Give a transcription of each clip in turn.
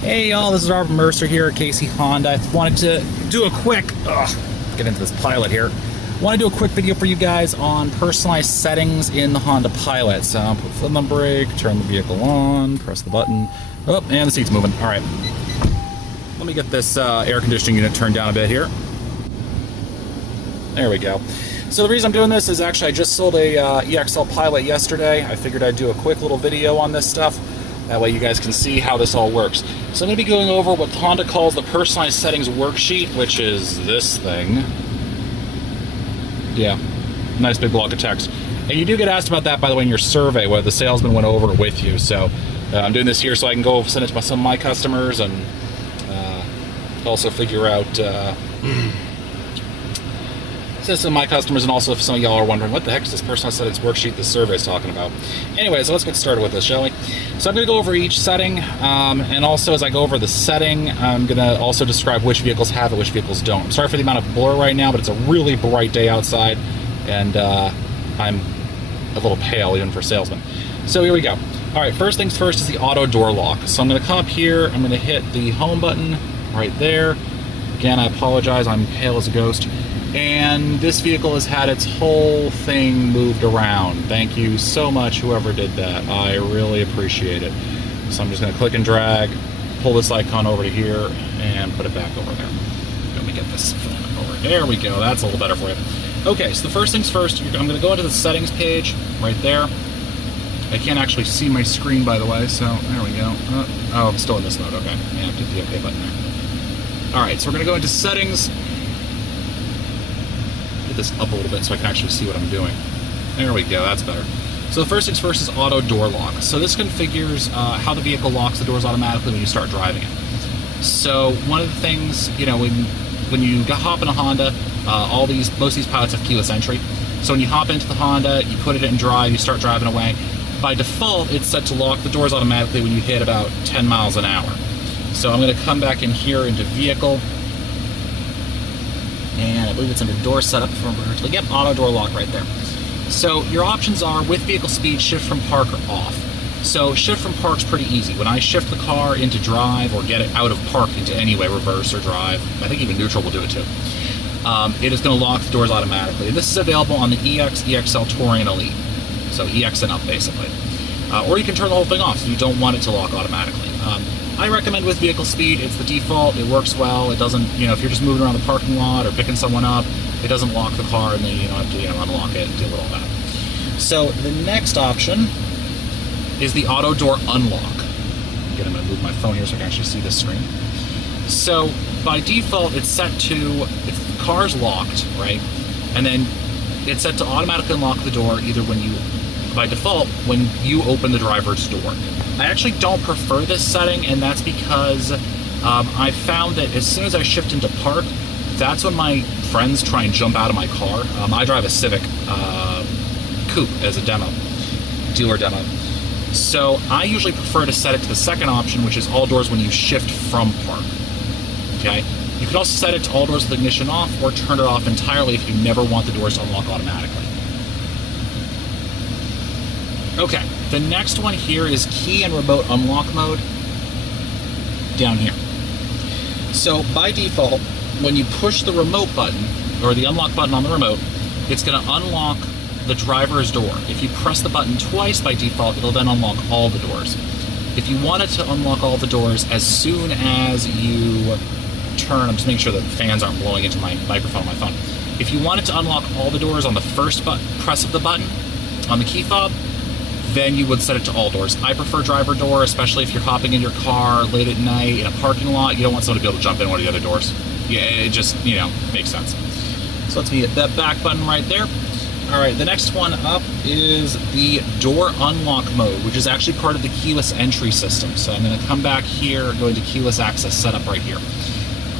Hey y'all, this is Robert Mercer here at Casey Honda. I wanted to do a quick, get into this Pilot here. Want to do a quick video for you guys on personalized settings in the Honda Pilot. So put foot on the brake, turn the vehicle on, press the button. Oh, and the seat's moving. All right. Let me get this air conditioning unit turned down a bit here. There we go. So the reason I'm doing this is actually I just sold a EXL Pilot yesterday. I figured I'd do a quick little video on this stuff. That way you guys can see how this all works. So I'm going to be going over what Honda calls the Personalized Settings Worksheet, which is this thing. Yeah, nice big block of text. And you do get asked about that, by the way, in your survey, whether the salesman went over it with you. So I'm doing this here so I can go send it to some of my customers and also figure out... some of my customers, and also if some of y'all are wondering what the heck is this Personalized Settings Worksheet this survey is talking about. Anyways, let's get started with this, shall we? So I'm going to go over each setting, and also as I go over the setting, I'm going to also describe which vehicles have it, which vehicles don't. I'm sorry for the amount of blur right now, but it's a really bright day outside, and I'm a little pale even for salesmen. So here we go. All right, first things first is the auto door lock. So I'm going to come up here, I'm going to hit the home button right there. Again, I apologize, I'm pale as a ghost. And this vehicle has had its whole thing moved around. Thank you so much, whoever did that. I really appreciate it. So I'm just going to click and drag, pull this icon over to here, and put it back over there. Let me get this over. There we go. That's a little better for you. Okay, so the first things first, I'm going to go into the settings page right there. I can't actually see my screen, by the way, so there we go. Oh, I'm still in this mode. Okay, I have to hit the OK button there. All right, so we're going to go into settings. This up a little bit so I can actually see what I'm doing. There we go, that's better. So the first things first is auto door lock. So this configures how the vehicle locks the doors automatically when you start driving it. So one of the things, you know, when you hop in a Honda, most of these pilots have keyless entry. So when you hop into the Honda, you put it in drive, you start driving away. By default, it's set to lock the doors automatically when you hit about 10 miles an hour. So I'm going to come back in here into vehicle. And I believe it's under door setup from virtually. Yep, auto door lock right there. So your options are with vehicle speed, shift from park, or off. So shift from park's pretty easy. When I shift the car into drive or get it out of park into any way, reverse or drive, I think even neutral will do it too. It is going to lock the doors automatically. And this is available on the EX, EXL, Touring, and Elite. So EX and up basically. Or you can turn the whole thing off if you don't want it to lock automatically. I recommend with vehicle speed, it's the default, it works well, it doesn't, you know, if you're just moving around the parking lot or picking someone up, it doesn't lock the car and then you don't have to, unlock it and deal with all that. So the next option is the auto door unlock. Again, I'm going to move my phone here so I can actually see this screen. So by default, it's set to, if the car's locked, right, and then it's set to automatically unlock the door either by default, when you open the driver's door. I actually don't prefer this setting, and that's because I found that as soon as I shift into park, that's when my friends try and jump out of my car. I drive a Civic Coupe as a dealer demo. So I usually prefer to set it to the second option, which is all doors when you shift from park. Okay? You can also set it to all doors with ignition off, or turn it off entirely if you never want the doors to unlock automatically. Okay, the next one here is key and remote unlock mode down here. So by default, when you push the remote button, or the unlock button on the remote, it's going to unlock the driver's door. If you press the button twice by default, it'll then unlock all the doors. If you want it to unlock all the doors as soon as you turn, I'm just making sure that the fans aren't blowing into my microphone on my phone. If you want it to unlock all the doors on the first press of the button on the key fob, then you would set it to all doors. I prefer driver door, especially if you're hopping in your car late at night in a parking lot. You don't want someone to be able to jump in one of the other doors. Yeah, it just, makes sense. So let's hit that back button right there. All right, the next one up is the door unlock mode, which is actually part of the keyless entry system. So I'm going to come back here, go into keyless access setup right here.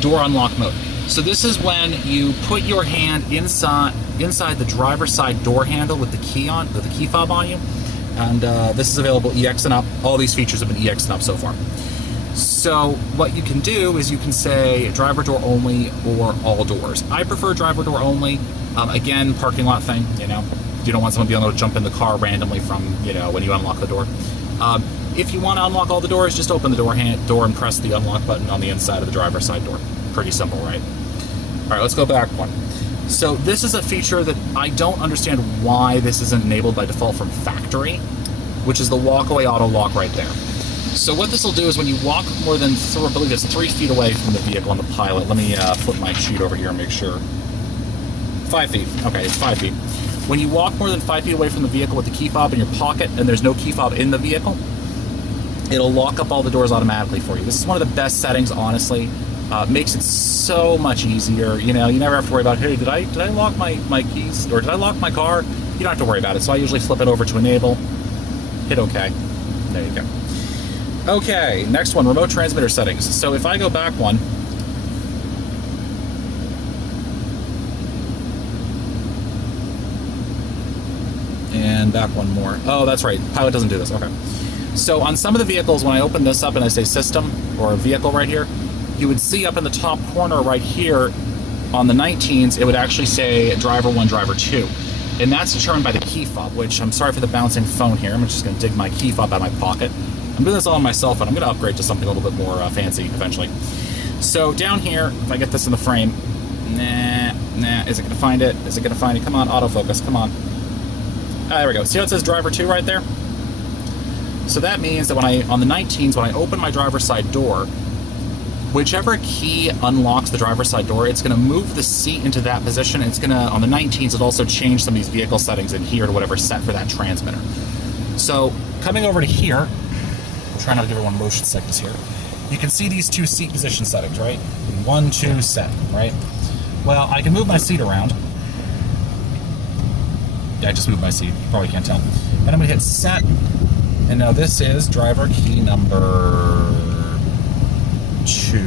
Door unlock mode. So this is when you put your hand inside the driver's side door handle with the key fob on you. And this is available EX and up. All these features have been EX and up so far. So what you can do is you can say driver door only or all doors. I prefer driver door only. Again, parking lot thing, you don't want someone to be able to jump in the car randomly from, when you unlock the door. If you want to unlock all the doors, just open the door and press the unlock button on the inside of the driver's side door. Pretty simple, right? All right, let's go back one. So this is a feature that I don't understand why this isn't enabled by default from factory, which is the Walkaway auto lock right there. So what this will do is when you walk more than, I believe it's 3 feet away from the vehicle on the pilot. Let me flip my sheet over here and make sure. 5 feet. Okay, it's 5 feet. When you walk more than 5 feet away from the vehicle with the key fob in your pocket and there's no key fob in the vehicle, it'll lock up all the doors automatically for you. This is one of the best settings, honestly. Makes it so much easier. You know, you never have to worry about, hey, did I lock my keys, or did I lock my car? You don't have to worry about it. So I usually flip it over to enable, hit OK. There you go. Okay, next one, remote transmitter settings. So if I go back one, and back one more. Oh, that's right. Pilot doesn't do this. Okay. So on some of the vehicles, when I open this up and I say system or vehicle right here, you would see up in the top corner right here on the 19s, it would actually say driver 1, driver 2. And that's determined by the key fob, which I'm sorry for the bouncing phone here. I'm just going to dig my key fob out of my pocket. I'm doing this all on my cell phone. I'm going to upgrade to something a little bit more fancy eventually. So down here, if I get this in the frame, is it going to find it? Is it going to find it? Come on, autofocus, come on. Ah, there we go. See how it says driver 2 right there? So that means that on the 19s, when I open my driver's side door, whichever key unlocks the driver's side door, it's going to move the seat into that position. It's going to, on the 19s, it'll also change some of these vehicle settings in here to whatever's set for that transmitter. So coming over to here, I'm trying not to give everyone motion sickness here. You can see these 2 seat position settings, right? 1, 2, set, right? Well, I can move my seat around. Yeah, I just moved my seat. You probably can't tell. And I'm going to hit set. And now this is driver key number 2,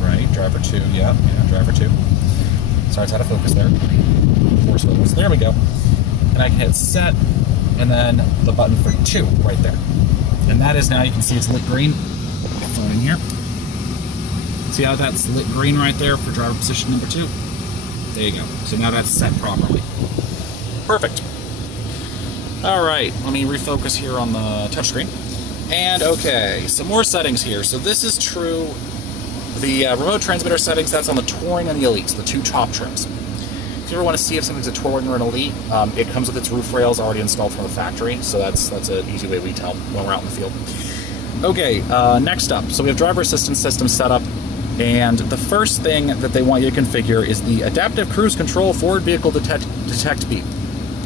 right? Driver 2, yeah, driver 2. Sorry, it's out of focus there. Force focus. There we go. And I can hit set, and then the button for 2 right there. And that is now, you can see it's lit green. Put my phone in here. See how that's lit green right there for driver position number 2? There you go. So now that's set properly. Perfect. All right, let me refocus here on the touchscreen. And okay, some more settings here. So this is true. The remote transmitter settings, that's on the Touring and the Elites, the 2 top trims. If you ever want to see if something's a Touring or an Elite, it comes with its roof rails already installed from the factory, so that's an easy way we tell when we're out in the field. Okay, next up, so we have driver assistance system set up, and the first thing that they want you to configure is the adaptive cruise control forward vehicle detect beep.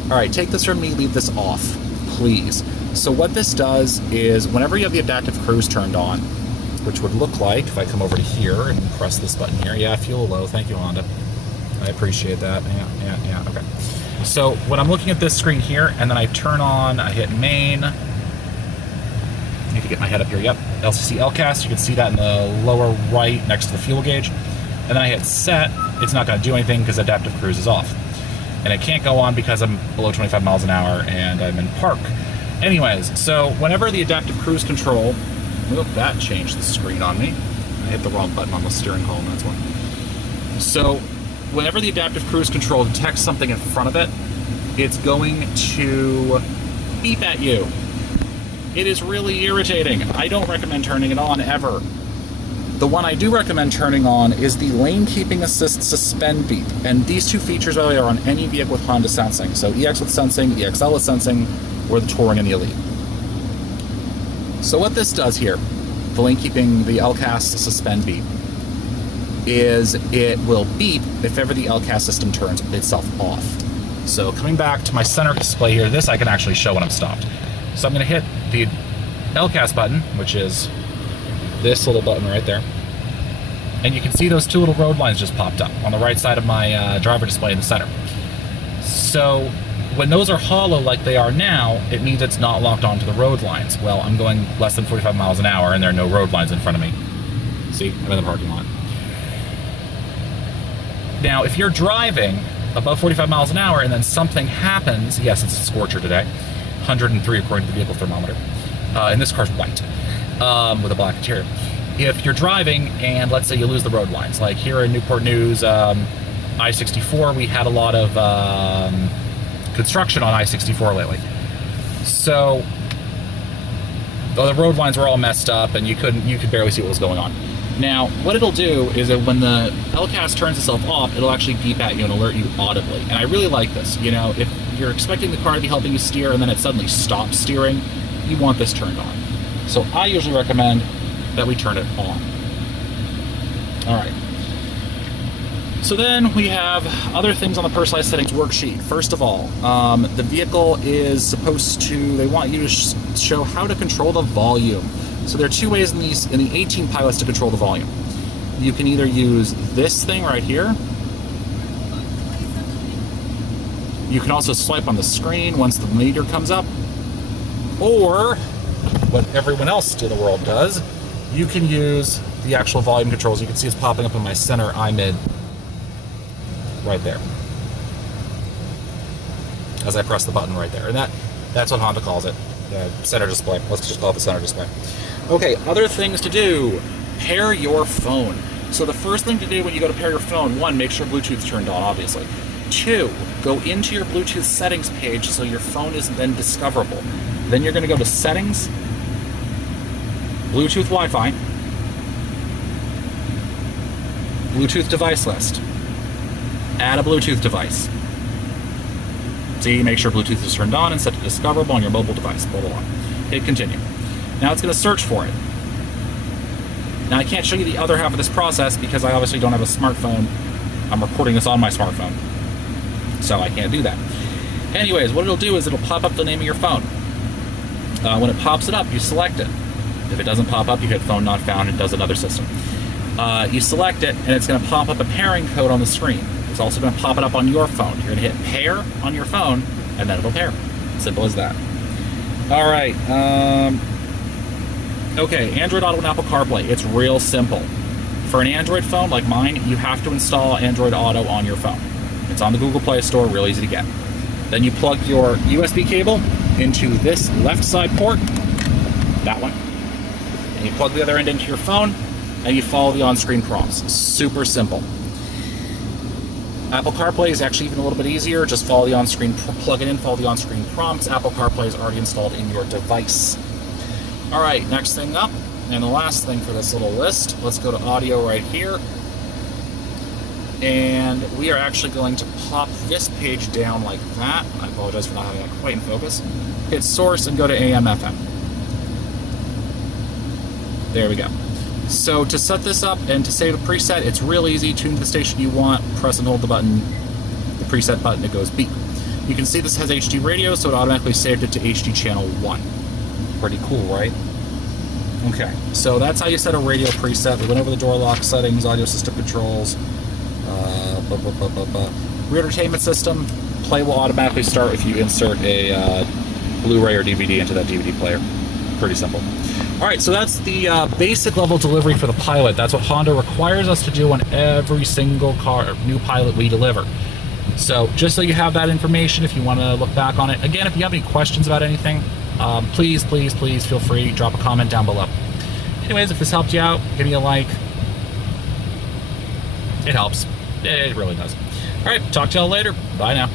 All right, take this from me, leave this off, please. So what this does is whenever you have the adaptive cruise turned on, which would look like if I come over to here and press this button here. Yeah, fuel low. Thank you, Honda. I appreciate that. Yeah. Okay. So when I'm looking at this screen here and then I turn on, I hit main. I need to get my head up here. Yep. LCC LCAS. You can see that in the lower right next to the fuel gauge. And then I hit set. It's not going to do anything because adaptive cruise is off. And it can't go on because I'm below 25 miles an hour and I'm in park. Anyways, so whenever the adaptive cruise control, that changed the screen on me. I hit the wrong button on the steering column, that's why. So whenever the adaptive cruise control detects something in front of it, it's going to beep at you. It is really irritating. I don't recommend turning it on ever. The one I do recommend turning on is the Lane Keeping Assist Suspend beep. And these 2 features, by the way, are on any vehicle with Honda sensing. So EX with sensing, EXL with sensing, or the Touring and the Elite. So what this does here, the Lane Keeping, the LCAS Suspend beep, is it will beep if ever the LCAS system turns itself off. So coming back to my center display here, this I can actually show when I'm stopped. So I'm going to hit the LCAS button, which is this little button right there. And you can see those 2 little road lines just popped up on the right side of my driver display in the center. So when those are hollow like they are now, it means it's not locked onto the road lines. Well, I'm going less than 45 miles an hour and there are no road lines in front of me. See, I'm in the parking lot. Now, if you're driving above 45 miles an hour and then something happens, yes, it's a scorcher today, 103 according to the vehicle thermometer, and this car's white with a black interior. If you're driving and let's say you lose the road lines, like here in Newport News, I-64, we had a lot of construction on I-64 lately. So the road lines were all messed up and you could barely see what was going on. Now, what it'll do is that when the LCAS turns itself off, it'll actually beep at you and alert you audibly. And I really like this. You know, if you're expecting the car to be helping you steer and then it suddenly stops steering, you want this turned on. So I usually recommend that we turn it on. All right. So then we have other things on the personalized settings worksheet. First of all, the vehicle is supposed to, they want you to show how to control the volume. So there are two ways in the 18 pilots to control the volume. You can either use this thing right here. You can also swipe on the screen once the meter comes up. Or, what everyone else in the world does, you can use the actual volume controls. You can see it's popping up in my center IMID right there as I press the button right there. And that's what Honda calls it, the center display. Let's just call it the center display. Okay, other things to do. Pair your phone. So the first thing to do when you go to pair your phone, one, make sure Bluetooth's turned on, obviously. Two, go into your Bluetooth settings page so your phone is then discoverable. Then you're going to go to Settings, Bluetooth Wi-Fi, Bluetooth device list. Add a Bluetooth device. See, make sure Bluetooth is turned on and set to discoverable on your mobile device. Blah, blah, blah. Hit continue. Now it's going to search for it. Now I can't show you the other half of this process because I obviously don't have a smartphone. I'm recording this on my smartphone, so I can't do that. Anyways, what it'll do is it'll pop up the name of your phone. When it pops it up, you select it. If it doesn't pop up, you hit phone not found. It does another system. You select it, and it's going to pop up a pairing code on the screen. It's also going to pop it up on your phone. You're going to hit pair on your phone, and then it'll pair. Simple as that. All right. Okay, Android Auto and Apple Carplay. It's real simple. For an Android phone like mine, you have to install Android Auto on your phone. It's on the Google Play Store, real easy to get. Then you plug your USB cable into this left side port, that one, and you plug the other end into your phone, and you follow the on-screen prompts. Super simple. Apple CarPlay is actually even a little bit easier. Just follow the on-screen, plug it in, follow the on-screen prompts. Apple CarPlay is already installed in your device. All right, next thing up, and the last thing for this little list, let's go to audio right here. And we are actually going to pop this page down like that. I apologize for not having that quite in focus. Hit source and go to AM/FM. There we go. So to set this up and to save a preset, it's real easy. Tune to the station you want, press and hold the button, the preset button, it goes beep. You can see this has HD radio, so it automatically saved it to HD channel 1. Pretty cool, right? Okay, so that's how you set a radio preset. We went over the door lock settings, audio system controls, rear entertainment system. Play will automatically start if you insert a Blu-ray or DVD into that DVD player. Pretty simple. All right, so that's the basic level delivery for the Pilot. That's what Honda requires us to do on every single car, new Pilot we deliver. So just so you have that information, if you want to look back on it. Again, if you have any questions about anything, please feel free, drop a comment down below. Anyways, if this helped you out, give me a like. It helps. It really does. All right, talk to y'all later. Bye now.